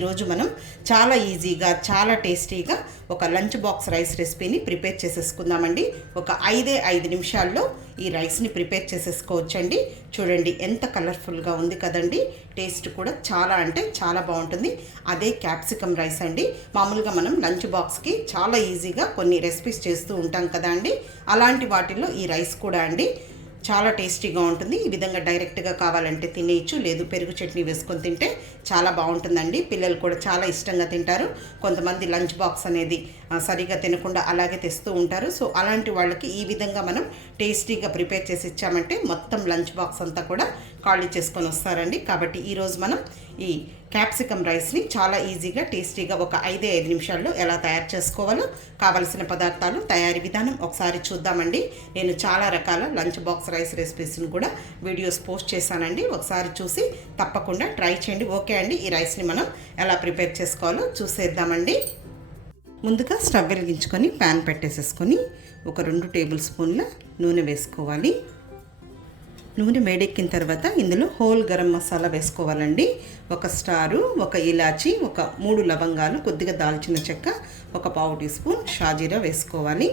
ఈరోజు మనం చాలా ఈజీగా చాలా టేస్టీగా ఒక లంచ్ బాక్స్ రైస్ రెసిపీని ప్రిపేర్ చేసేసుకుందామండి. ఒక 5 నిమిషాల్లో ఈ రైస్ని ప్రిపేర్ చేసేసుకోవచ్చండి. చూడండి ఎంత కలర్ఫుల్గా ఉంది కదండి. టేస్ట్ కూడా చాలా అంటే చాలా బాగుంటుంది. అదే క్యాప్సికమ్ రైస్ అండి. మామూలుగా మనం లంచ్ బాక్స్కి చాలా ఈజీగా కొన్ని రెసిపీస్ చేస్తూ ఉంటాం కదా అండి. అలాంటి వాటిల్లో ఈ రైస్ కూడా అండి చాలా టేస్టీగా ఉంటుంది. ఈ విధంగా డైరెక్ట్గా కావాలంటే తినేయచ్చు, లేదు పెరుగు చట్నీ వేసుకొని తింటే చాలా బాగుంటుందండి. పిల్లలు కూడా చాలా ఇష్టంగా తింటారు. కొంతమంది లంచ్ బాక్స్ అనేది సరిగా తినకుండా అలాగే తెస్తూ ఉంటారు. సో అలాంటి వాళ్ళకి ఈ విధంగా మనం టేస్టీగా ప్రిపేర్ చేసి ఇచ్చామంటే మొత్తం లంచ్ బాక్స్ అంతా కూడా ఖాళీ చేసుకొని వస్తారండి. కాబట్టి ఈరోజు మనం ఈ క్యాప్సికమ్ రైస్ని చాలా ఈజీగా టేస్టీగా ఒక 5 నిమిషాల్లో ఎలా తయారు చేసుకోవాలో కావలసిన పదార్థాలు, తయారీ విధానం ఒకసారి చూద్దామండి. నేను చాలా రకాల లంచ్ బాక్స్ రైస్ రెసిపీస్ని కూడా వీడియోస్ పోస్ట్ చేశానండి. ఒకసారి చూసి తప్పకుండా ట్రై చేయండి. ఓకే అండి, ఈ రైస్ని మనం ఎలా ప్రిపేర్ చేసుకోవాలో చూసేద్దామండి. ముందుగా స్టవ్ వెలిగించుకొని ప్యాన్ పెట్టేసేసుకొని ఒక 2 టేబుల్ స్పూన్ల నూనె వేసుకోవాలి. నూనె వేడెక్కిన తర్వాత ఇందులో హోల్ గరం మసాలా వేసుకోవాలండి. 1 స్టారు, 1 ఇలాచి, 3 లవంగాలు, కొద్దిగా దాల్చిన చెక్క, 1/4 టీ స్పూన్ షాజీరా వేసుకోవాలి.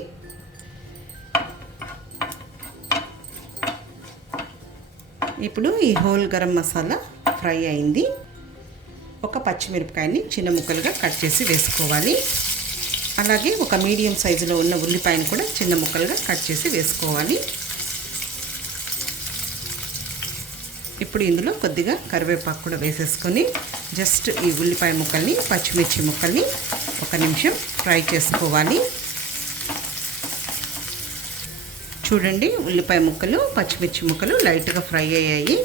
ఇప్పుడు ఈ హోల్ గరం మసాలా ఫ్రై అయింది. 1 పచ్చిమిరపకాయని చిన్న ముక్కలుగా కట్ చేసి వేసుకోవాలి. అలాగే 1 మీడియం సైజులో ఉన్న ఉల్లిపాయను కూడా చిన్న ముక్కలుగా కట్ చేసి వేసుకోవాలి. ఇప్పుడు ఇందులో కొద్దిగా కరివేపాకు కూడా వేసేసుకొని జస్ట్ ఈ ఉల్లిపాయ ముక్కల్ని, పచ్చిమిర్చి ముక్కల్ని 1 నిమిషం ఫ్రై చేసుకోవాలి. చూడండి, ఉల్లిపాయ ముక్కలు, పచ్చిమిర్చి ముక్కలు లైట్గా ఫ్రై అయ్యాయి.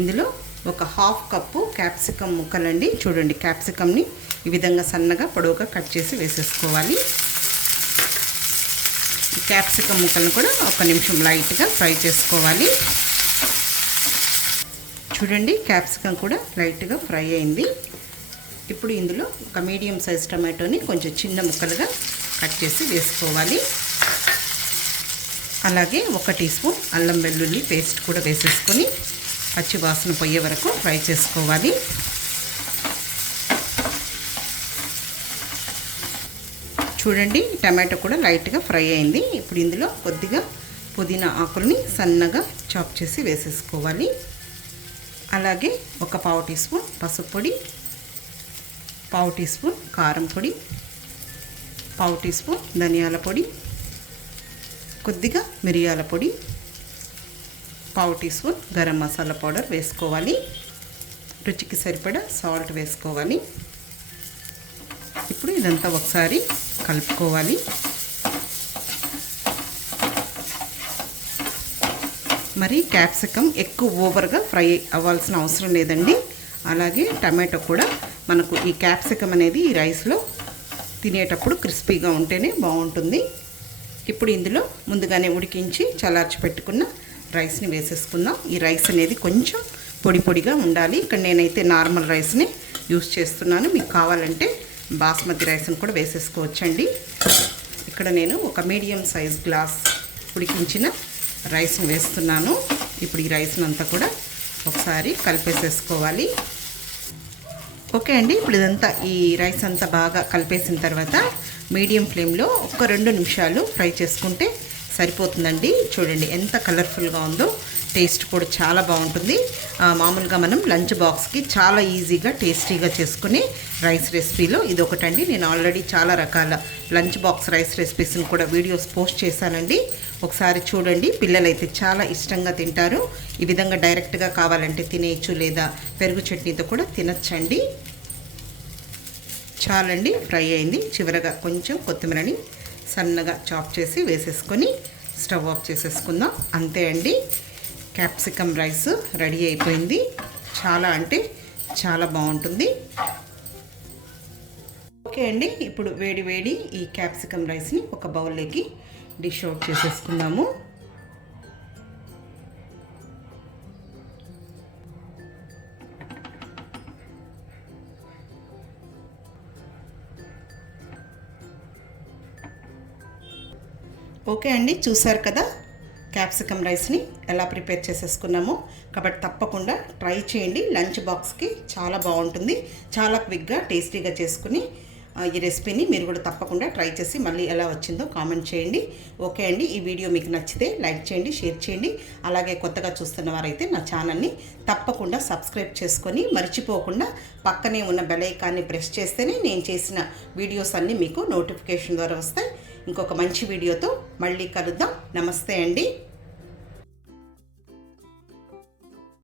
ఇందులో 1/2 కప్పు క్యాప్సికమ్ ముక్కలండి. చూడండి, క్యాప్సికమ్ని ఈ విధంగా సన్నగా పొడవుగా కట్ చేసి వేసేసుకోవాలి. ఈ క్యాప్సికమ్ ముక్కలను కూడా 1 నిమిషం లైట్గా ఫ్రై చేసుకోవాలి. చూడండి, క్యాప్సికమ్ కూడా లైట్గా ఫ్రై అయింది. ఇప్పుడు ఇందులో 1 మీడియం సైజ్ టమాటోని కొంచెం చిన్న ముక్కలుగా కట్ చేసి వేసుకోవాలి. అలాగే 1 టీ స్పూన్ అల్లం వెల్లుల్లి పేస్ట్ కూడా వేసేసుకొని పచ్చి వాసన పోయే వరకు ఫ్రై చేసుకోవాలి. చూడండి, టమాటో కూడా లైట్గా ఫ్రై అయింది. ఇప్పుడు ఇందులో కొద్దిగా పుదీనా ఆకుల్ని సన్నగా చాప్ చేసి వేసేసుకోవాలి. అలాగే 1/4 టీ స్పూన్ పసుపు పొడి, 1/4 టీ స్పూన్ కారం పొడి, 1/4 టీ స్పూన్ ధనియాల పొడి, కొద్దిగా మిరియాల పొడి, 1/4 teaspoon garam masala powder వేసుకోవాలి. రుచికి సరిపడా సాల్ట్ వేసుకోవాలి. ఇప్పుడు ఇదంతా ఒకసారి కలుపుకోవాలి. మరి క్యాప్సికమ్ ఎక్కువ ఓవర్గా ఫ్రై అవ్వాల్సిన అవసరం లేదండి. అలాగే టమాటో కూడా మనకు ఈ క్యాప్సికమ్ అనేది ఈ రైస్లో తినేటప్పుడు క్రిస్పీగా ఉంటేనే బాగుంటుంది. ఇప్పుడు ఇందులో ముందుగానే ఉడికించి చల్లార్చి పెట్టుకున్న రైస్ని వేసేసుకుందాం. ఈ రైస్ అనేది కొంచెం పొడి పొడిగా ఉండాలి. ఇక్కడ నేనైతే నార్మల్ రైస్ని యూస్ చేస్తున్నాను. మీకు కావాలంటే బాస్మతి రైస్ని కూడా వేసేసుకోవచ్చండి. ఇక్కడ నేను 1 మీడియం సైజ్ గ్లాస్ ఉడికించిన రైస్ని వేస్తున్నాను. ఇప్పుడు ఈ రైస్ని అంతా కూడా ఒకసారి కలిపేసేసుకోవాలి. ఓకే అండి, ఇప్పుడు ఇదంతా ఈ రైస్ అంతా బాగా కలిపేసిన తర్వాత మీడియం ఫ్లేమ్లో 1-2 నిమిషాలు ఫ్రై చేసుకుంటే సరిపోతుందండి. చూడండి ఎంత కలర్ఫుల్గా ఉందో. టేస్ట్ కూడా చాలా బాగుంటుంది. మామూలుగా మనం లంచ్ బాక్స్కి చాలా ఈజీగా టేస్టీగా చేసుకునే రైస్ రెసిపీలో ఇది ఒకటండి. నేను ఆల్రెడీ చాలా రకాల లంచ్ బాక్స్ రైస్ రెసిపీస్ని కూడా వీడియోస్ పోస్ట్ చేశానండి. ఒకసారి చూడండి, పిల్లలైతే చాలా ఇష్టంగా తింటారు. ఈ విధంగా డైరెక్ట్గా కావాలంటే తినేయచ్చు, లేదా పెరుగు చట్నీతో కూడా తినచ్చండి. చాలండి, ఫ్రై అయింది. చివరగా కొంచెం కొత్తిమీరని సన్నగా చాప్ చేసి వేసేసుకొని స్టవ్ ఆఫ్ చేసేసుకుందాం. అంతే అండి, క్యాప్సికమ్ రైస్ రెడీ అయిపోయింది. చాలా అంటే చాలా బాగుంటుంది. ఓకే అండి, ఇప్పుడు వేడి వేడి ఈ క్యాప్సికమ్ రైస్ని ఒక బౌల్లోకి డిష్ అవుట్ చేసేసుకుందాము. ఓకే అండి, చూసారు కదా, క్యాప్సికమ్ రైస్ని ఎలా ప్రిపేర్ చేసేసుకున్నామో. కాబట్టి తప్పకుండా ట్రై చేయండి. లంచ్ బాక్స్కి చాలా బాగుంటుంది. చాలా క్విక్గా టేస్టీగా చేసుకుని ఈ రెసిపీని మీరు కూడా తప్పకుండా ట్రై చేసి మళ్ళీ ఎలా వచ్చిందో కామెంట్ చేయండి. ఓకే అండి, ఈ వీడియో మీకు నచ్చితే లైక్ చేయండి, షేర్ చేయండి. అలాగే కొత్తగా చూస్తున్న వారైతే నా ఛానల్ని తప్పకుండా సబ్స్క్రైబ్ చేసుకొని మర్చిపోకుండా పక్కనే ఉన్న బెల్ ఐకాన్ని ప్రెస్ చేస్తేనే నేను చేసిన వీడియోస్ అన్నీ మీకు నోటిఫికేషన్ ద్వారా వస్తాయి. ఇంకొక మంచి వీడియోతో మళ్ళీ కలుద్దాం. నమస్తే అండి.